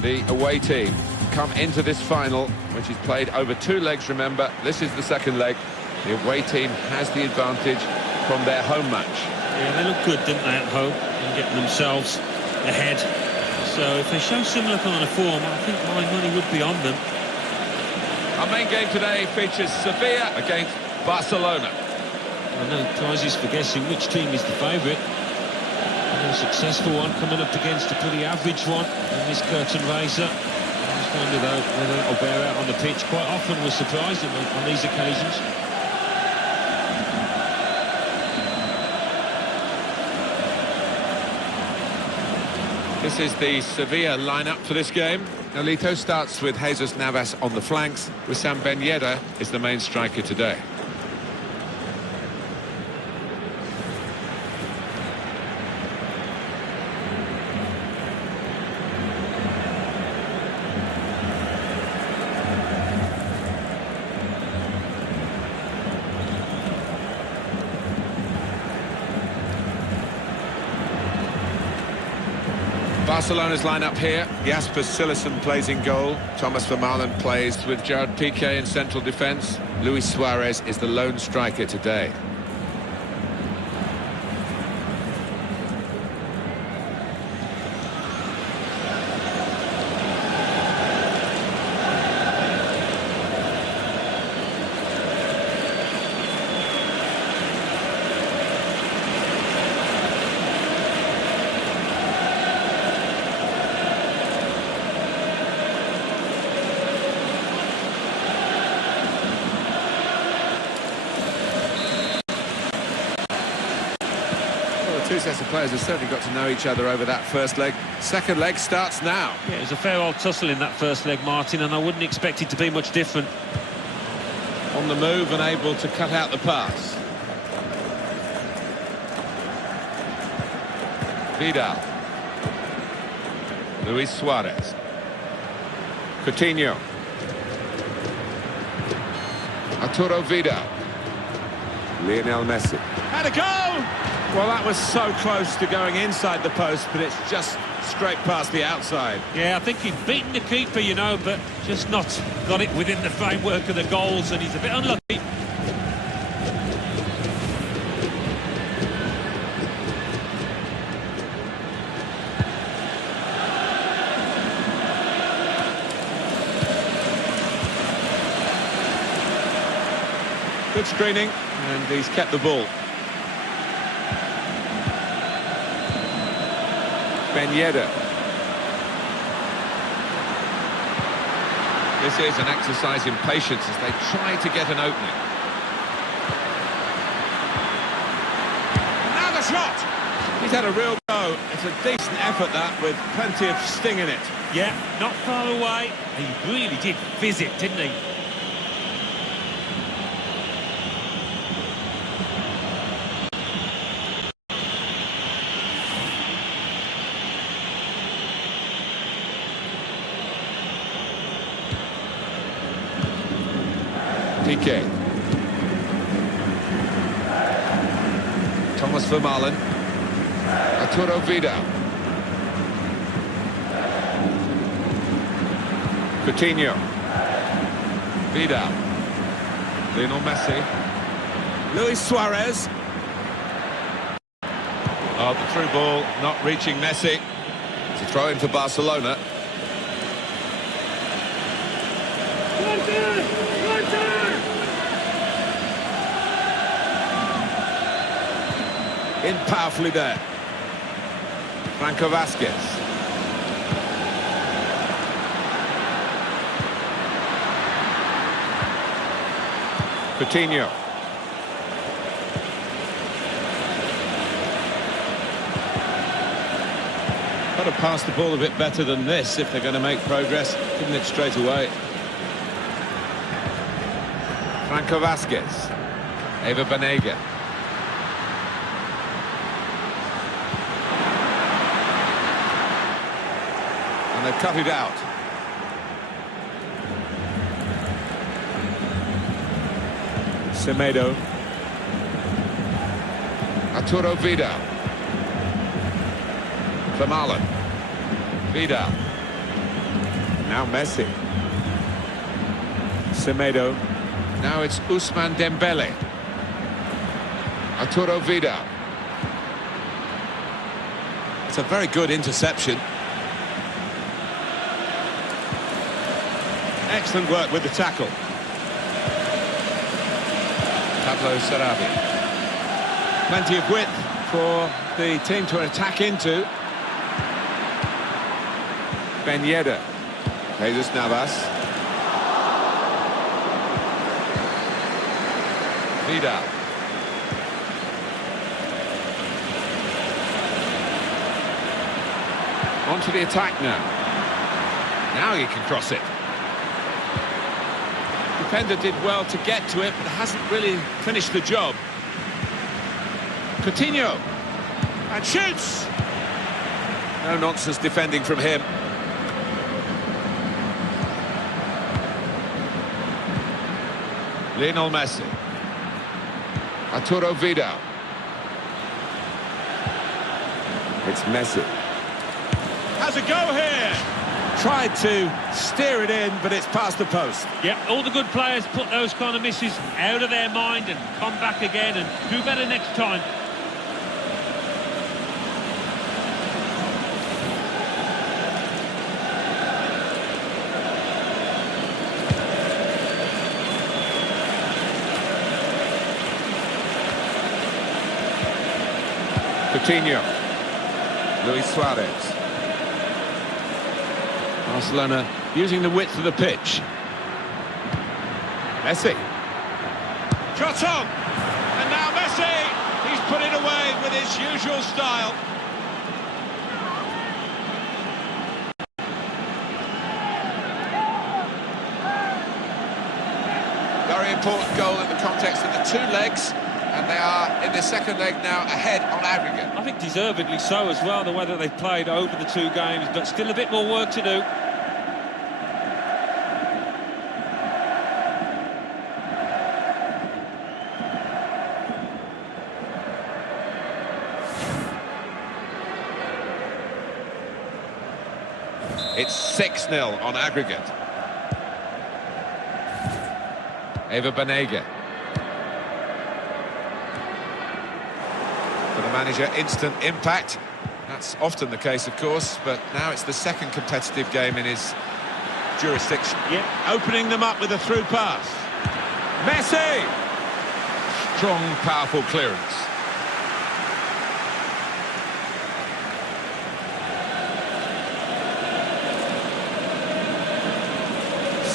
the away team, come into this final, which is played over 2 legs, remember. This is the second leg. The away team has the advantage from their home match. Yeah, they look good, didn't they, at home, and getting themselves ahead. So if they show similar kind of form, I think my money would be on them. Our main game today features Sevilla against Barcelona. No prizes for guessing which team is the favourite. A successful one coming up against a pretty average one in this curtain raiser. I just wonder though whether it'll bear out on the pitch. Quite often we're surprised on these occasions. This is the Sevilla lineup for this game. Nolito starts with Jesus Navas on the flanks. Wissam Ben Yedder is the main striker today. Barcelona's lineup here. Jasper Cillessen plays in goal. Thomas Vermaelen plays with Gerard Piqué in central defence. Luis Suarez is the lone striker today. Two sets of players have certainly got to know each other over that first leg. Second leg starts now. Yeah, it was a fair old tussle in that first leg, Martin, and I wouldn't expect it to be much different. On the move and able to cut out the pass. Vidal. Luis Suarez. Coutinho. Arturo Vidal. Lionel Messi. Had a goal! Well, that was so close to going inside the post, but it's just straight past the outside. Yeah, I think he'd beaten the keeper, you know, but just not got it within the framework of the goals, and he's a bit unlucky. Good screening, and he's kept the ball. Ben Yedder. This is an exercise in patience as they try to get an opening. Now the shot! He's had a real go. It's a decent effort, that, with plenty of sting in it. Yeah, not far away. He really did fizz it, didn't he? Piqué. Thomas Vermaelen. Arturo Vidal. Coutinho. Vidal. Lionel Messi. Luis Suarez. Oh, the through ball not reaching Messi. It's a throw in for Barcelona. In powerfully there. Franco Vasquez. Coutinho. Got to pass the ball a bit better than this if they're going to make progress. Giving it straight away. Franco Vasquez. Eva Banega. And they've cut it out. Semedo. Arturo Vidal. Vermaelen. Vidal. Now Messi. Semedo. Now it's Ousmane Dembele. Arturo Vidal. It's a very good interception. Excellent work with the tackle. Pablo Sarabia. Plenty of width for the team to attack into. Ben Yedder. Jesus Navas. Vidal. On to the attack now. Now he can cross it. Defender did well to get to it, but hasn't really finished the job. Coutinho. And shoots! No nonsense defending from him. Lionel Messi. Arturo Vidal. It's Messi. Has a go here. Tried to steer it in, but it's past the post. Yeah, all the good players put those kind of misses out of their mind and come back again and do better next time. Coutinho. Luis Suarez. Barcelona using the width of the pitch. Messi. Shot on! And now Messi! He's put it away with his usual style. Very important goal in the context of the two legs, and they are in the second leg now ahead on aggregate. I think deservedly so as well, the way that they've played over the two games, but still a bit more work to do. It's 6-0 on aggregate. Eva Banega. For the manager, instant impact. That's often the case, of course, but now it's the second competitive game in his jurisdiction. Yeah, opening them up with a through pass. Messi! Strong, powerful clearance.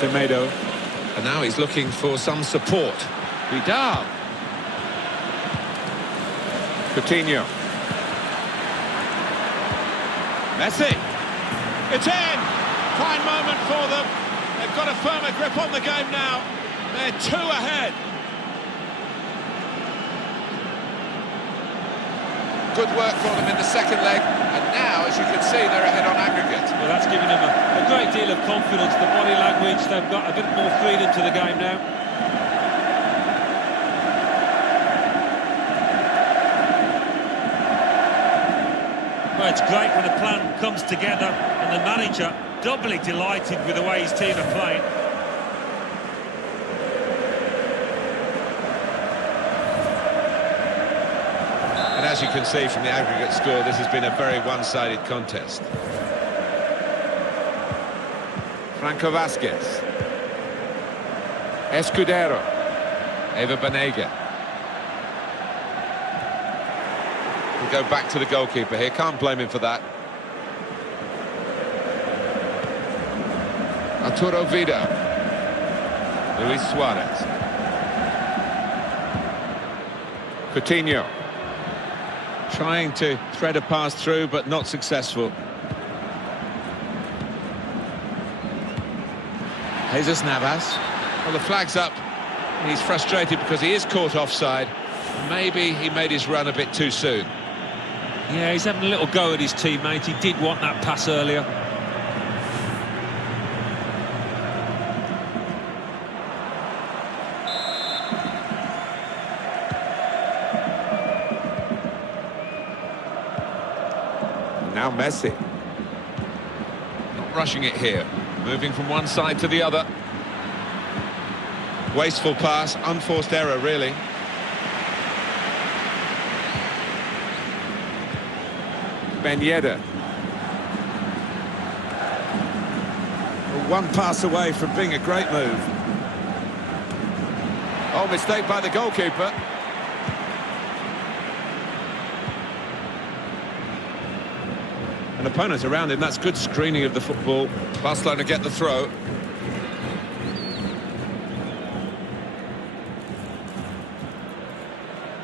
Semedo. And now he's looking for some support. Vidal. Coutinho. Messi. It's in! Fine moment for them. They've got a firmer grip on the game now. They're 2 ahead. Good work for them in the second leg, and now, as you can see, they're ahead on aggregate. Well, that's giving them a great deal of confidence, the body language, they've got a bit more freedom to the game now. Well, it's great when a plan comes together and the manager doubly delighted with the way his team are playing. And as you can see from the aggregate score, this has been a very one-sided contest. Franco Vasquez. Escudero. Eva Banega. We'll go back to the goalkeeper here. Can't blame him for that. Arturo Vidal. Luis Suarez. Coutinho. Trying to thread a pass through, but not successful. Jesus Navas. Well, the flag's up. He's frustrated because he is caught offside. Maybe he made his run a bit too soon. Yeah, he's having a little go at his teammate. He did want that pass earlier. Now Messi. Not rushing it here. Moving from one side to the other. Wasteful pass, unforced error, really. Ben Yedder. One pass away from being a great move. Oh, mistake by the goalkeeper. An opponent around him, that's good screening of the football. Barcelona get the throw.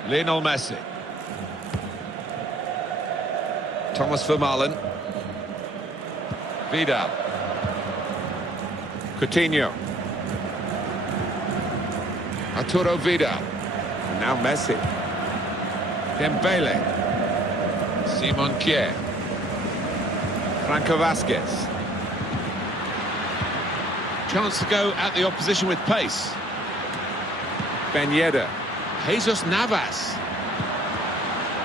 Lionel Messi. Thomas Vermaelen. Vidal. Coutinho. Arturo Vidal. And now Messi. Dembele. Simon Kjær. Franco Vasquez. Chance to go at the opposition with pace. Ben Yedder. Jesus Navas.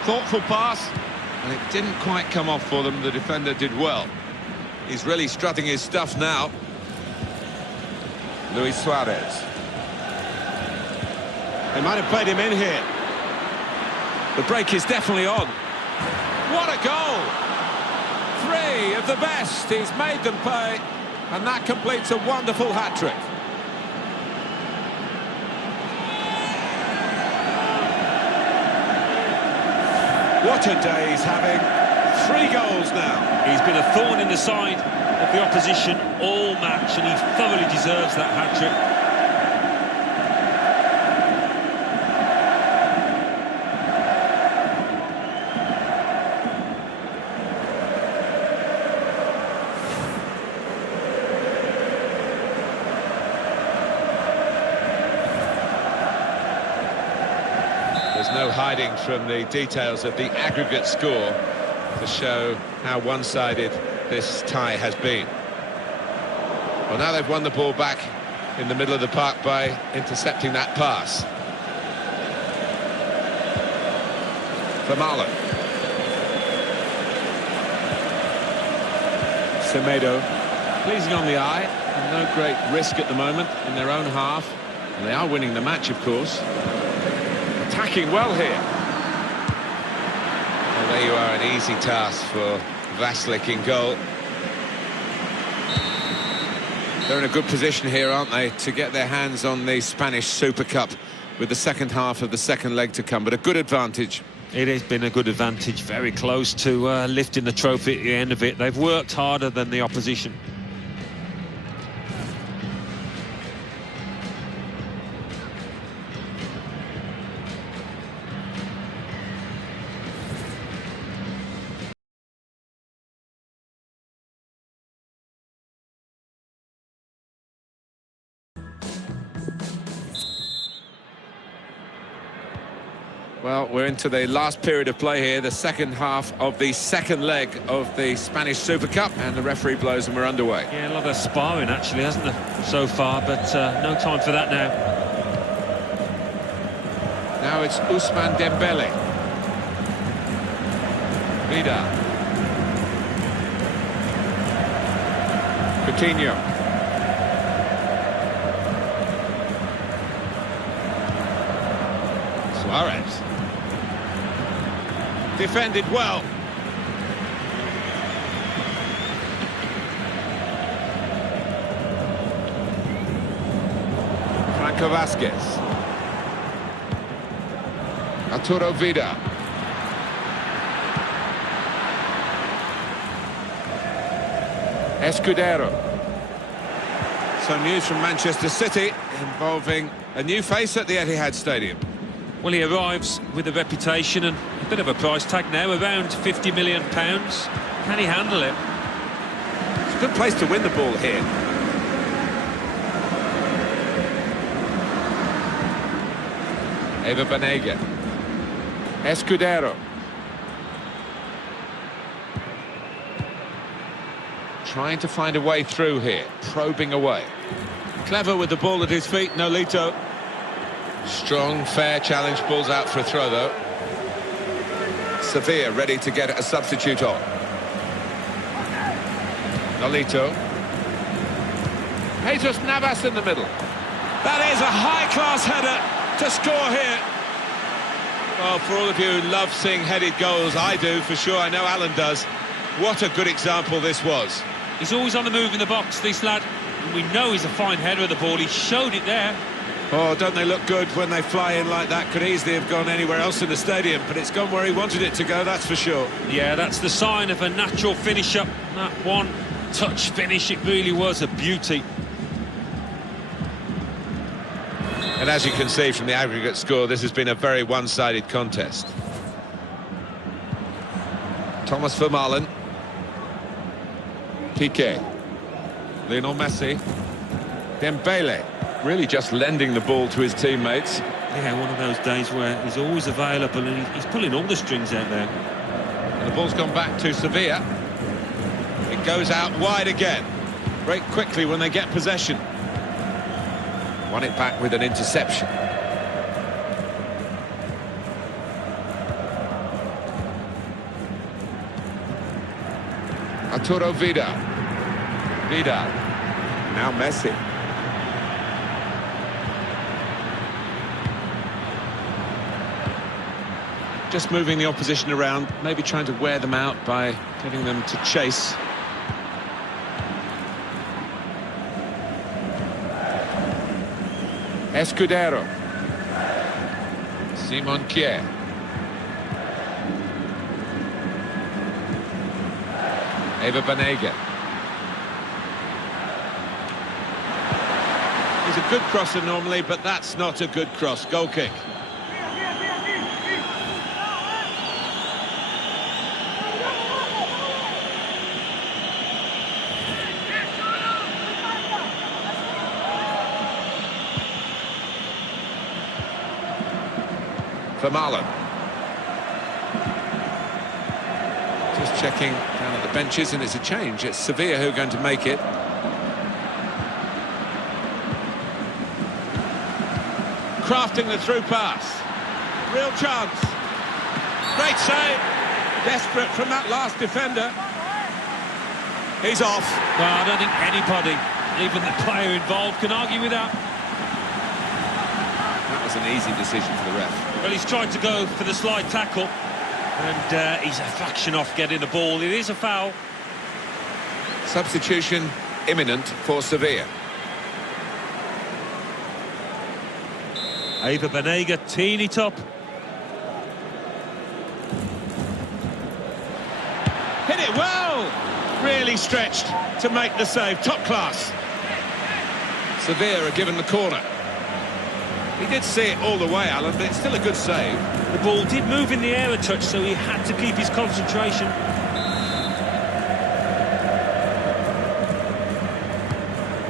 Thoughtful pass. And it didn't quite come off for them. The defender did well. He's really strutting his stuff now. Luis Suarez. They might have played him in here. The break is definitely on. What a goal! 3 of the best. He's made them pay. And that completes a wonderful hat-trick. What a day he's having. 3 goals now. He's been a thorn in the side of the opposition all match, and he thoroughly deserves that hat-trick. There's no hiding from the details of the aggregate score to show how one-sided this tie has been. Well, now they've won the ball back in the middle of the park by intercepting that pass. Vermaelen. Semedo. Pleasing on the eye, and no great risk at the moment in their own half. And they are winning the match, of course. Attacking well here. Well, there you are, an easy task for Vaslik in goal. They're in a good position here, aren't they, to get their hands on the Spanish Super Cup with the second half of the second leg to come, but a good advantage. It has been a good advantage, very close to lifting the trophy at the end of it. They've worked harder than the opposition. Well, we're into the last period of play here, the second half of the second leg of the Spanish Super Cup, and the referee blows and we're underway. Yeah, a lot of sparring actually, hasn't there, so far, but no time for that now. Now it's Ousmane Dembele. Vidal. Coutinho. Suarez. Defended well. Franco Vasquez. Arturo Vidal. Escudero. Some news from Manchester City involving a new face at the Etihad Stadium. Well, he arrives with a reputation and a bit of a price tag now, around £50 million. Can he handle it? It's a good place to win the ball here. Eva Banega. Escudero. Trying to find a way through here, probing away. Clever with the ball at his feet, Nolito. Strong, fair challenge, pulls out for a throw, though. Sevilla ready to get a substitute on. Nolito. Jesus Navas in the middle. That is a high-class header to score here. Well, for all of you who love seeing headed goals, I do, for sure. I know Alan does. What a good example this was. He's always on the move in the box, this lad. And we know he's a fine header of the ball. He showed it there. Oh, don't they look good when they fly in like that? Could easily have gone anywhere else in the stadium, but it's gone where he wanted it to go, that's for sure. Yeah, that's the sign of a natural finisher. That one-touch finish, it really was a beauty. And as you can see from the aggregate score, this has been a very one-sided contest. Thomas Vermaelen. Piqué. Lionel Messi. Dembele. Really just lending the ball to his teammates. Yeah, one of those days where he's always available and he's pulling all the strings out there. And the ball's gone back to Sevilla. It goes out wide again. Break quickly when they get possession. Won it back with an interception. Arturo Vidal. Vidal. Now Messi. Just moving the opposition around, maybe trying to wear them out by getting them to chase. Escudero. Simon Kier. Eva Banega. He's a good crosser normally, but that's not a good cross. Goal kick. Vermaelen. Just checking down at the benches, and it's a change. It's Sevilla who are going to make it. Crafting the through pass. Real chance. Great save. Desperate from that last defender. He's off. Well, I don't think anybody, even the player involved, can argue with that. That was an easy decision for the ref. Well, he's tried to go for the slide tackle, and he's a fraction off getting the ball. It is a foul. Substitution imminent for Sevilla. Eva Banega teeing it up. Hit it well. Really stretched to make the save. Top class. Sevilla are given the corner. He did see it all the way, Alan, but it's still a good save. The ball did move in the air a touch, so he had to keep his concentration.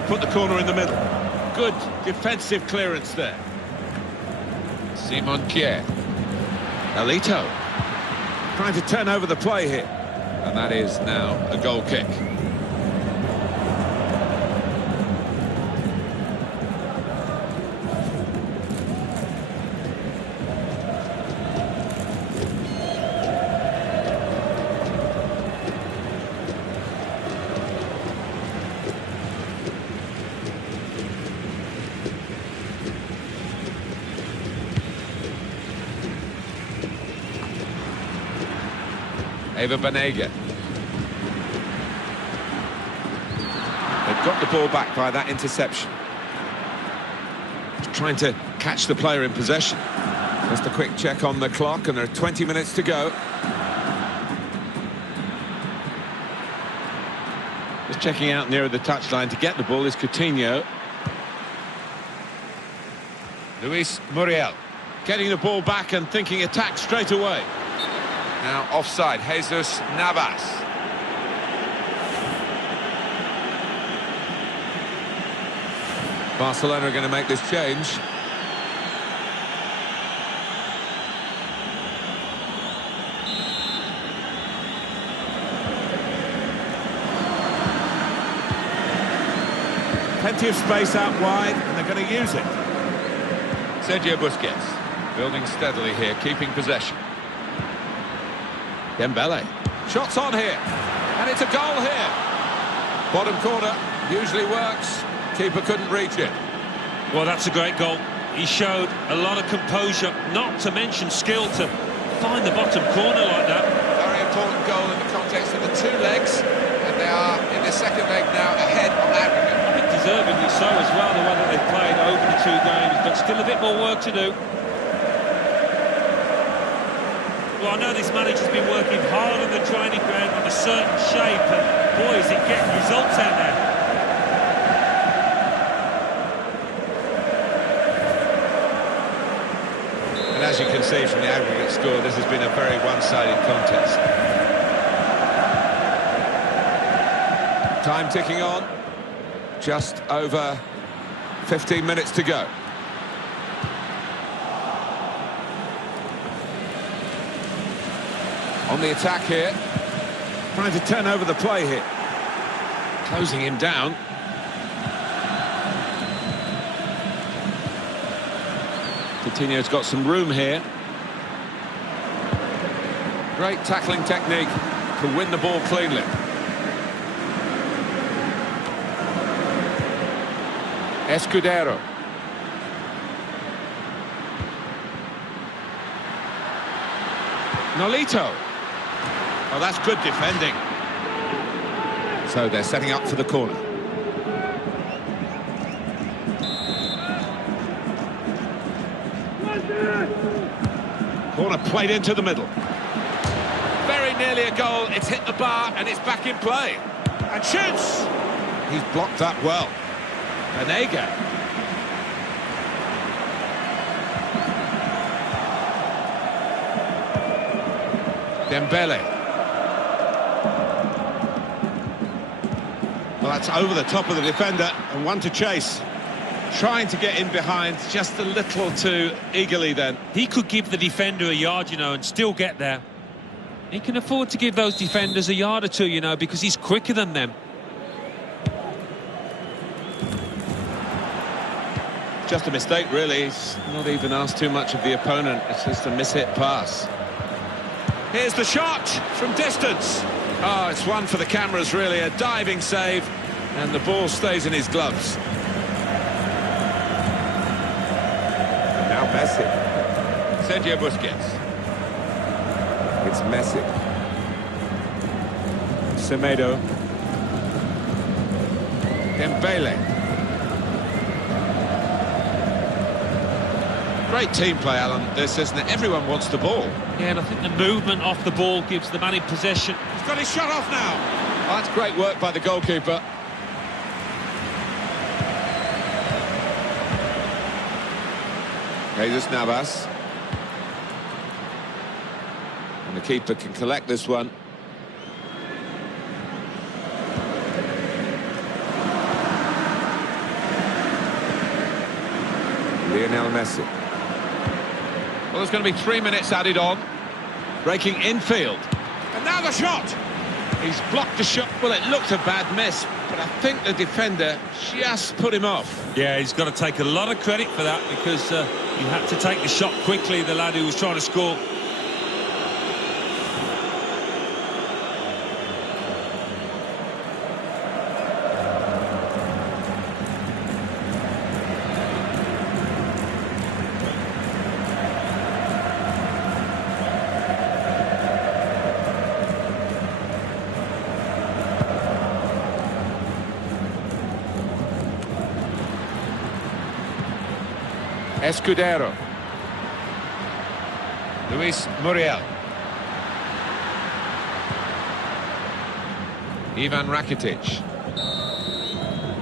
Put the corner in the middle. Good defensive clearance there. Simon Kier. Alito. Trying to turn over the play here. And that is now a goal kick. Eva Banega. They've got the ball back by that interception. Just trying to catch the player in possession. Just a quick check on the clock, and there are 20 minutes to go. Just checking out nearer the touchline to get the ball is Coutinho. Luis Muriel getting the ball back and thinking attack straight away. Now offside, Jesus Navas. Barcelona are going to make this change. Plenty of space out wide, and they're going to use it. Sergio Busquets building steadily here, keeping possession. Dembele. Shots on here. And it's a goal here. Bottom corner usually works. Keeper couldn't reach it. Well, that's a great goal. He showed a lot of composure, not to mention skill, to find the bottom corner like that. Very important goal in the context of the two legs, and they are in the second leg now ahead on aggregate. I think deservedly so as well, the way that they've played over the two games, but still a bit more work to do. Well, I know this manager's been working hard on the training ground on a certain shape, and boy, is it getting results out there. And as you can see from the aggregate score, this has been a very one-sided contest. Time ticking on. Just over 15 minutes to go. On the attack here. Trying to turn over the play here. Closing him down. Coutinho's got some room here. Great tackling technique to win the ball cleanly. Escudero. Nolito. Oh, that's good defending. So they're setting up for the corner. Corner played into the middle. Very nearly a goal. It's hit the bar and it's back in play. And shoots! He's blocked that well. Banega. Dembele. Well, that's over the top of the defender and one to chase. Trying to get in behind just a little too eagerly then. He could give the defender a yard, you know, and still get there. He can afford to give those defenders a yard or two, you know, because he's quicker than them. Just a mistake, really. He's not even asked too much of the opponent. It's just a mishit pass. Here's the shot from distance. Oh, it's one for the cameras, really. A diving save, and the ball stays in his gloves. Now Messi. Sergio Busquets. It's Messi. Semedo. Dembele. Great team play, Alan, this, isn't it? Everyone wants the ball. Yeah, and I think the movement off the ball gives the man in possession. He's got his shot off now. Oh, that's great work by the goalkeeper. Jesus Navas. And the keeper can collect this one. Lionel Messi. Well, there's going to be 3 minutes added on. Breaking infield. And now the shot! He's blocked the shot. Well, it looked a bad miss, but I think the defender just put him off. Yeah, he's got to take a lot of credit for that, because he had to take the shot quickly, the lad who was trying to score. Escudero. Luis Muriel. Ivan Rakitic.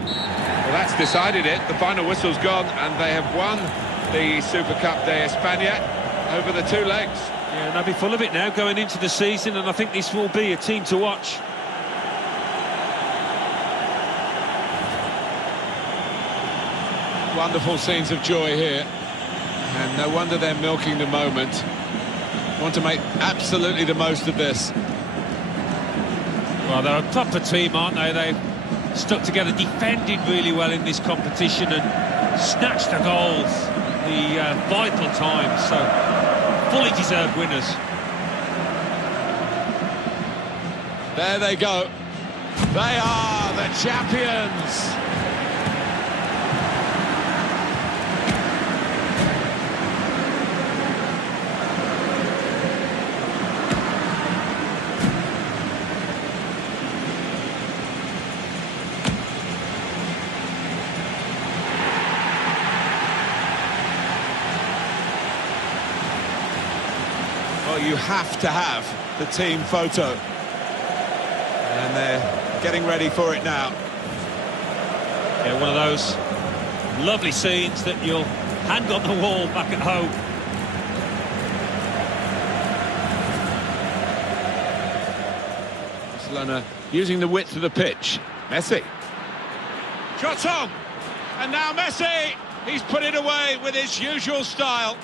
Well, that's decided it. The final whistle's gone, and they have won the Supercopa de España over the two legs. Yeah, and they'll be full of it now going into the season, and I think this will be a team to watch. Wonderful scenes of joy here, and no wonder they're milking the moment. Want to make absolutely the most of this. Well, they're a proper team, aren't they? They've stuck together, defended really well in this competition and snatched the goals, the vital times, so fully deserved winners. There they go. They are the champions. you have to have the team photo. And they're getting ready for it now. Yeah, one of those lovely scenes that you'll hang on the wall back at home. Barcelona using the width of the pitch. Messi. Shot on! And now Messi! He's put it away with his usual style.